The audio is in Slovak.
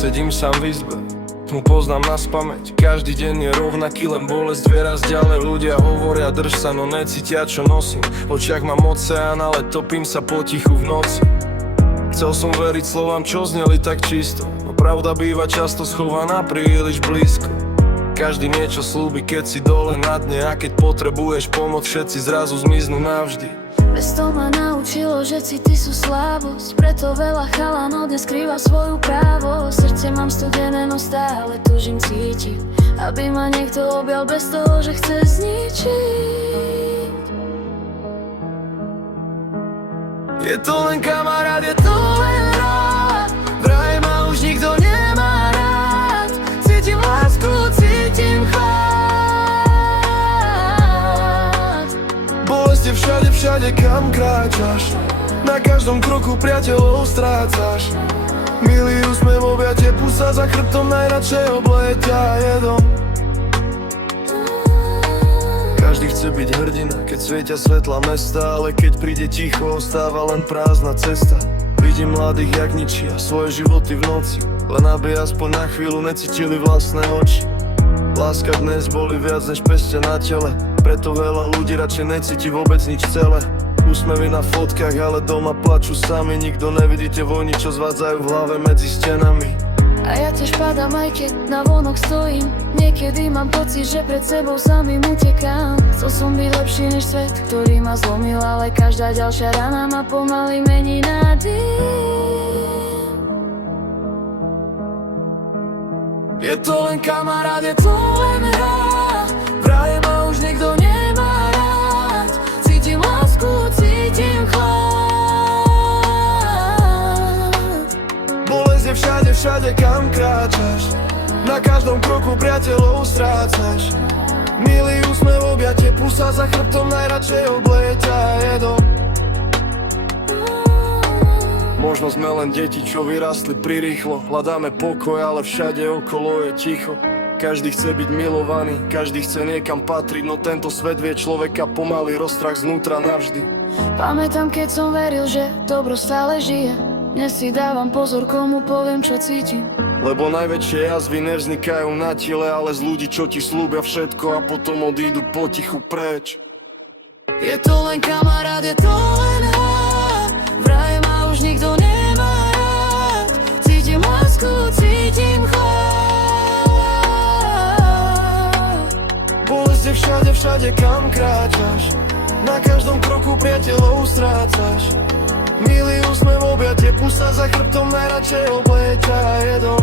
sedím sám v izbe, tmu poznám naspamäť. Každý deň je rovnaký, len bolesť vieraz ďalej. Ľudia hovoria drž sa, no necítia čo nosím. V očiach mám oceán, ale topím sa potichu v noci. Chcel som veriť slovám, čo zneli tak čisto, no pravda býva často schovaná príliš blízko. Každý niečo slúbi, keď si dole na dne, a keď potrebuješ pomoc, všetci zrazu zmiznú navždy. Mesto ma naučilo, že city sú slabosť, preto veľa chalanov dnes skrýva svoju právosť. Srdce mám studené, no stále túžim cítiť, aby ma niekto objal bez toho, že chce zničiť. Je to len kamarát, je to len rád, vraj ma už nikto nemá rád. Cítim lásku, cítim chlad. Bolesť je všade, všade kam kráčaš, na každom kroku priateľov strácaš. Milý úsmev, objatie, pusa za chrbtom, najradšej obleťa jedom. Každý chce byť hrdina, keď svietia svetla mesta, ale keď príde ticho, ostáva len prázdna cesta. Vidím mladých, jak ničia svoje životy v noci, len aby aspoň na chvíľu necítili vlastné oči. Láska dnes boli viac než peste na tele, preto veľa ľudí radšej necíti vôbec nič celé. Úsmevy na fotkách, ale doma plačú sami, nikto nevidíte vojny, čo zvádzajú v hlave medzi stenami. A ja tiež padám, aj keď na vonok stojím. Niekedy mám pocit, že pred sebou samým utekám. Chcel som byť lepší než svet, ktorý ma zlomil, ale každá ďalšia rana ma pomaly mení na dým. Je to len kamarát, je to len hra, vraj ma už nikto nemá rád. Cítim lásku, cítim chlad. Bolesť je všade, všade kam kráčaš, na každom kroku priateľov strácaš. Milý úsmev, objatie, pusa za chrbtom, najradšej obleťa jedom. Možno sme len deti, čo vyrastli prirýchlo, hľadáme pokoj, ale všade okolo je ticho. Každý chce byť milovaný, každý chce niekam patriť, no tento svet vie človeka pomaly roztrach znútra navždy. Pamätám, keď som veril, že dobro stále žije. Dnes si dávam pozor, komu poviem, čo cítim. Lebo najväčšie jazvy nevznikajú na tele, ale z ľudí, čo ti slúbia všetko a potom odídu potichu preč. Je to len kamarát, je to len hra, vraj ma už nikto nemá rád. Cítim lásku, cítim chlad. Bolesť je všade, všade kam kráčaš, na každom kroku priateľov strácaš. Milý úsmev, objatie, pusa za chrbtom, najradšej obleťa jedom.